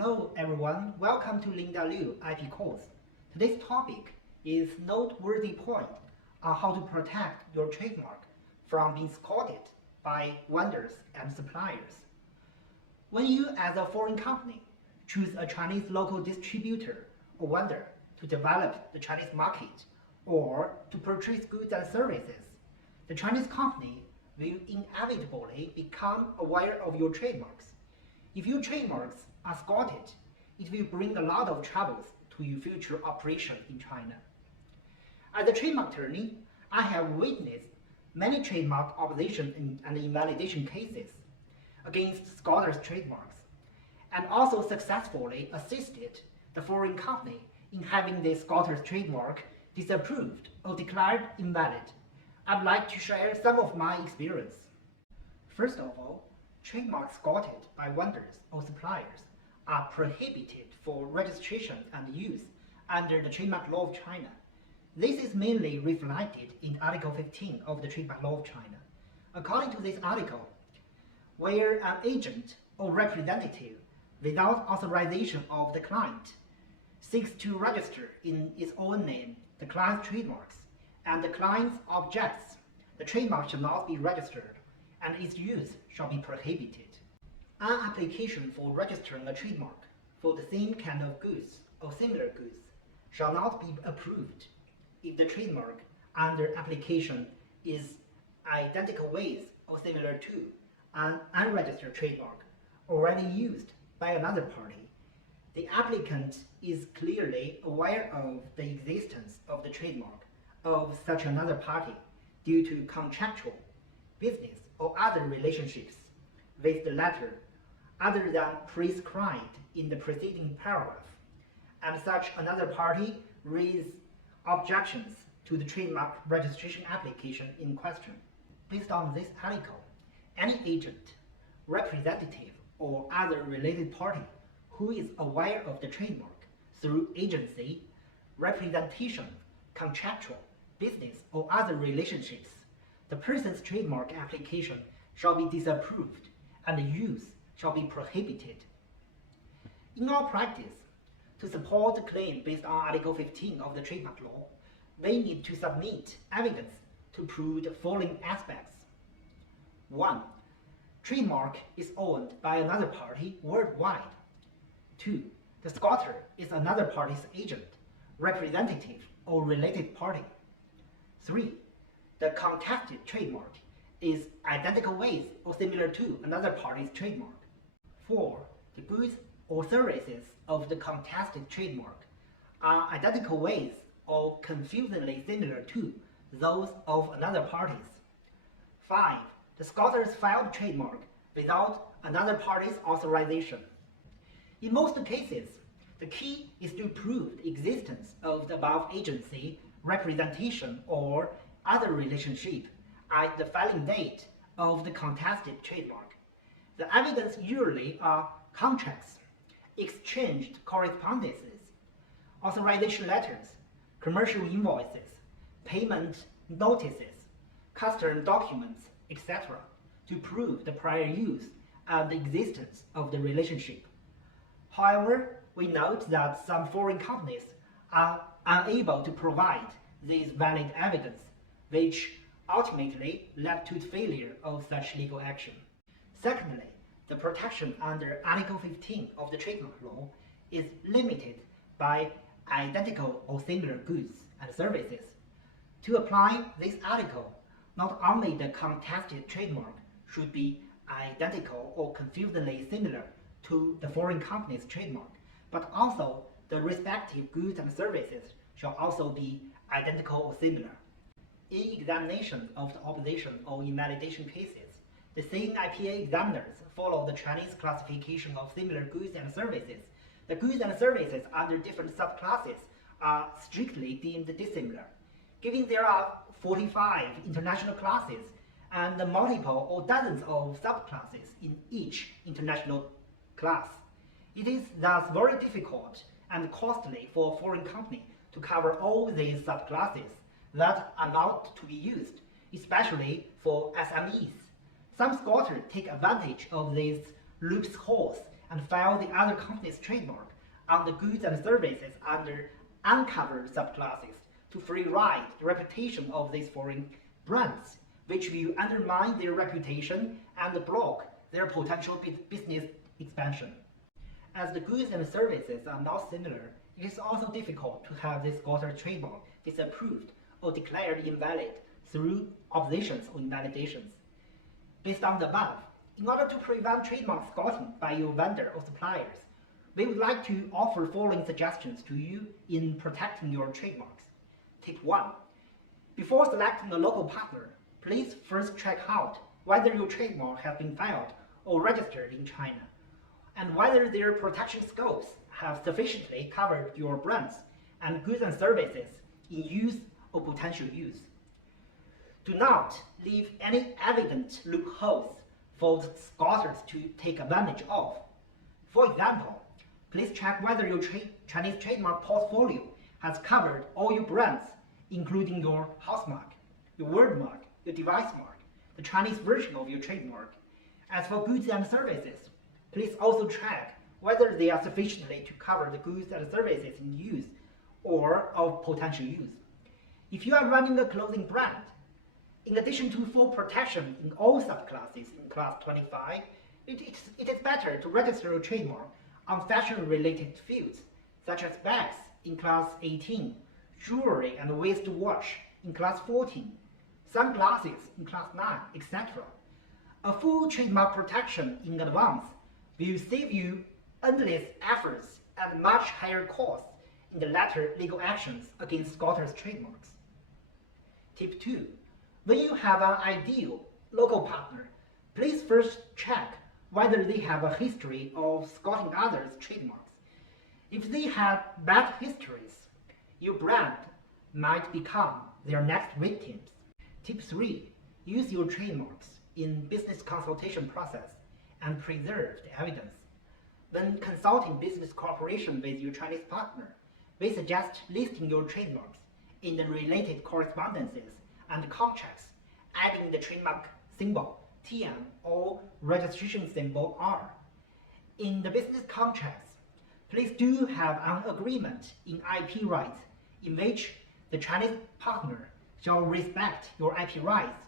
Hello everyone, welcome to Linda Liu IP course. Today's topic is noteworthy point on how to protect your trademark from being scolded by vendors and suppliers. When you as a foreign company choose a Chinese local distributor or vendor to develop the Chinese market or to purchase goods and services, the Chinese company will inevitably become aware of your trademarks. If your trademarks are scolded, it will bring a lot of troubles to your future operation in China. As a trademark attorney, I have witnessed many trademark opposition and invalidation cases against scholars' trademarks, and also successfully assisted the foreign company in having the scholars' trademark disapproved or declared invalid. I'd like to share some of my experience. First of all, trademarks scolded by vendors or suppliers are prohibited for registration and use under the trademark law of China. This is mainly reflected in Article 15 of the Trademark Law of China. According to this article, where an agent or representative without authorization of the client seeks to register in its own name the client's trademarks, and the client objects, the trademark shall not be registered and its use shall be prohibited. An application for registering a trademark for the same kind of goods or similar goods shall not be approved if the trademark under application is identical with or similar to an unregistered trademark already used by another party. The applicant is clearly aware of the existence of the trademark of such another party due to contractual, business, or other relationships with the latter other than prescribed in the preceding paragraph, and such another party raise objections to the trademark registration application in question. Based on this article, any agent, representative, or other related party who is aware of the trademark through agency, representation, contractual, business, or other relationships, the person's trademark application shall be disapproved and the use shall be prohibited. In our practice, to support the claim based on Article 15 of the Trademark Law, we need to submit evidence to prove the following aspects. 1. Trademark is owned by another party worldwide. 2. The scotter is another party's agent, representative, or related party. 3. The contested trademark is identical with or similar to another party's trademark. 4. The goods or services of the contested trademark are identical with or confusingly similar to those of another party's. 5. The scholars filed trademark without another party's authorization. In most cases, the key is to prove the existence of the above agency, representation, or other relationship at the filing date of the contested trademark. The evidence usually are contracts, exchanged correspondences, authorization letters, commercial invoices, payment notices, custom documents, etc., to prove the prior use and the existence of the relationship. However, we note that some foreign companies are unable to provide this valid evidence, which ultimately led to the failure of such legal action. Secondly, the protection under Article 15 of the Trademark Law is limited by identical or similar goods and services. To apply this article, not only the contested trademark should be identical or confusingly similar to the foreign company's trademark, but also the respective goods and services shall also be identical or similar. In examination of the opposition or invalidation cases, the same IPA examiners follow the Chinese classification of similar goods and services. The goods and services under different subclasses are strictly deemed dissimilar. Given there are 45 international classes and multiple or dozens of subclasses in each international class, it is thus very difficult and costly for a foreign company to cover all these subclasses that are not to be used, especially for SMEs. Some squatters take advantage of these loopholes and file the other company's trademark on the goods and services under uncovered subclasses to free ride the reputation of these foreign brands, which will undermine their reputation and block their potential business expansion. As the goods and services are not similar, it is also difficult to have this Scottish trademark disapproved or declared invalid through oppositions or invalidations. Based on the above, in order to prevent trademark squatting by your vendor or suppliers, we would like to offer following suggestions to you in protecting your trademarks. Tip 1. Before selecting a local partner, please first check out whether your trademark has been filed or registered in China, and whether their protection scopes have sufficiently covered your brands and goods and services in use or potential use. Do not leave any evident loopholes for the squatters to take advantage of. For example, please check whether your Chinese trademark portfolio has covered all your brands, including your housemark, your wordmark, your device mark, the Chinese version of your trademark. As for goods and services, please also check whether they are sufficiently to cover the goods and services in use or of potential use. If you are running a clothing brand, in addition to full protection in all subclasses in Class 25, it is better to register a trademark on fashion-related fields, such as bags in Class 18, jewelry and waist-watch in Class 14, sunglasses in Class 9, etc. A full trademark protection in advance will save you endless efforts and much higher costs in the latter legal actions against squatters' trademarks. Tip 2. When you have an ideal local partner, please first check whether they have a history of squatting others' trademarks. If they have bad histories, your brand might become their next victims. Tip 3. Use your trademarks in business consultation process and preserve the evidence. When consulting business cooperation with your Chinese partner, we suggest listing your trademarks in the related correspondences and contracts, adding the trademark symbol TM or registration symbol R. In the business contracts, please do have an agreement in IP rights in which the Chinese partner shall respect your IP rights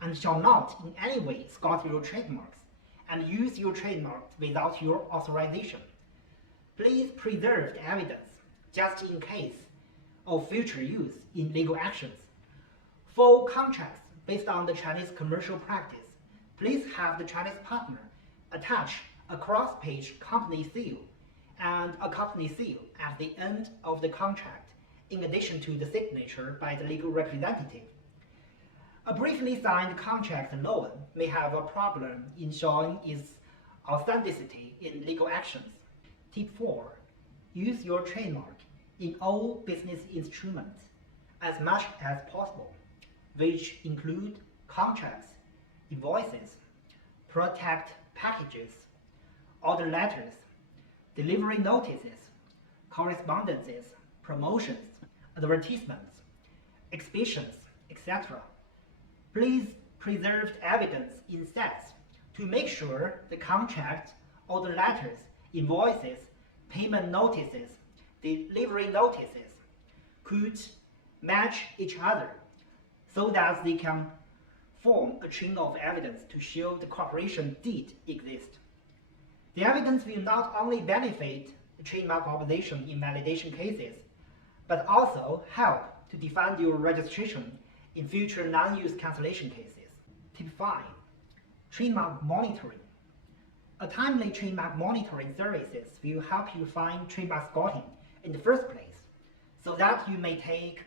and shall not in any way squat your trademarks and use your trademarks without your authorization. Please preserve the evidence just in case of future use in legal actions. For contracts based on the Chinese commercial practice, please have the Chinese partner attach a cross-page company seal and a company seal at the end of the contract, in addition to the signature by the legal representative. A briefly signed contract alone may have a problem in showing its authenticity in legal actions. Tip 4. Use your trademark in all business instruments as much as possible, which include contracts, invoices, protect packages, order letters, delivery notices, correspondences, promotions, advertisements, exhibitions, etc. Please preserve evidence in sets to make sure the contract, order letters, invoices, payment notices, delivery notices could match each other so that they can form a chain of evidence to show the cooperation did exist. The evidence will not only benefit the trademark opposition invalidation cases, but also help to defend your registration in future non-use cancellation cases. Tip 5. Trademark monitoring. A timely trademark monitoring services will help you find trademark squatting in the first place, so that you may take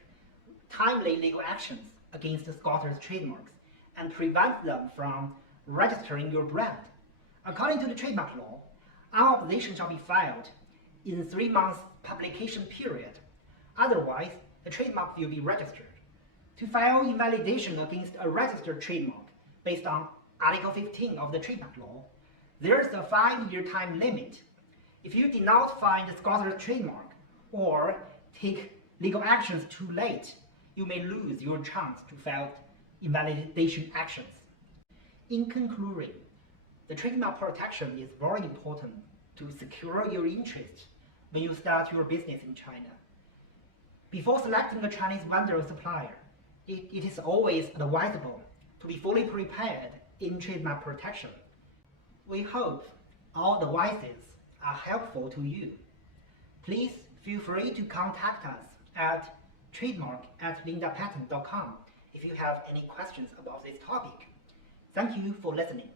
timely legal actions against the squatters' trademarks and prevent them from registering your brand. According to the trademark law, our opposition shall be filed in 3 months publication period. Otherwise, the trademark will be registered. To file invalidation against a registered trademark based on Article 15 of the trademark law, there is a 5-year time limit. If you did not find the squatter's trademark or take legal actions too late, you may lose your chance to file invalidation actions. In conclusion, the trademark protection is very important to secure your interest when you start your business in China. Before selecting a Chinese vendor or supplier, it is always advisable to be fully prepared in trademark protection. We hope our advices are helpful to you. Please feel free to contact us at trademark@lindapatent.com if you have any questions about this topic. Thank you for listening.